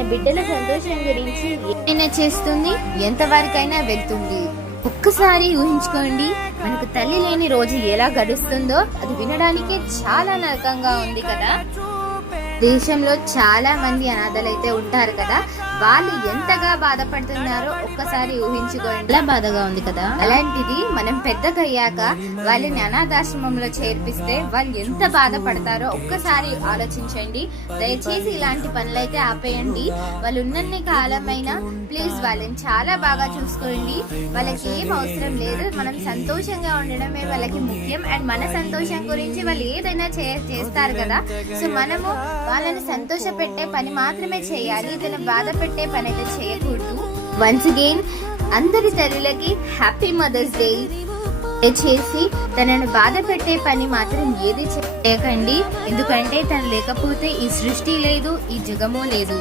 తన బిడ్డల సంతోషం గురించి ఏమైనా చేస్తుంది, ఎంతవరకైనా వెళ్తుంది. ఒక్కసారి ఊహించుకోండి, మనకు తల్లి లేని రోజు ఎలా గడుస్తుందో. అది వినడానికి చాలా నరకంగా ఉంది కదా. దేశంలో చాలా మంది అనాథలైతే ఉంటారు కదా, వాళ్ళు ఎంతగా బాధపడుతున్నారో ఒక్కసారి ఊహించుకోండి. చాలా బాధగా ఉంది కదా. అలాంటిది మనం పెద్దగయ్యాక వాళ్ళని అనాథాశ్రమంలో చేర్పిస్తే వాళ్ళు ఎంత బాధపడతారో ఒక్కసారి ఆలోచించండి. దయచేసి ఇలాంటి పనులైతే ఆపేయండి. వాళ్ళు ఉన్నన్ని కాలమైనా ప్లీజ్ వాళ్ళని చాలా బాగా చూసుకోండి. వాళ్ళకి ఏం అవసరం లేదు, మనం సంతోషంగా ఉండడమే వాళ్ళకి ముఖ్యం. అండ్ మన సంతోషం గురించి వాళ్ళు ఏదైనా చేస్తారు కదా, సో మనము వాళ్ళని సంతోష పెట్టే పని మాత్రమే చేయాలి, ఇతను బాధ పెట్టే పని అయితే చేయకూడదు. వన్స్ అగైన్ అందరి తల్లులకి హ్యాపీ మదర్స్ డే. దయచేసి తనను బాధ పెట్టే పని మాత్రం ఏది చేయకండి, ఎందుకంటే తను లేకపోతే ఈ సృష్టి లేదు, ఈ జగము లేదు.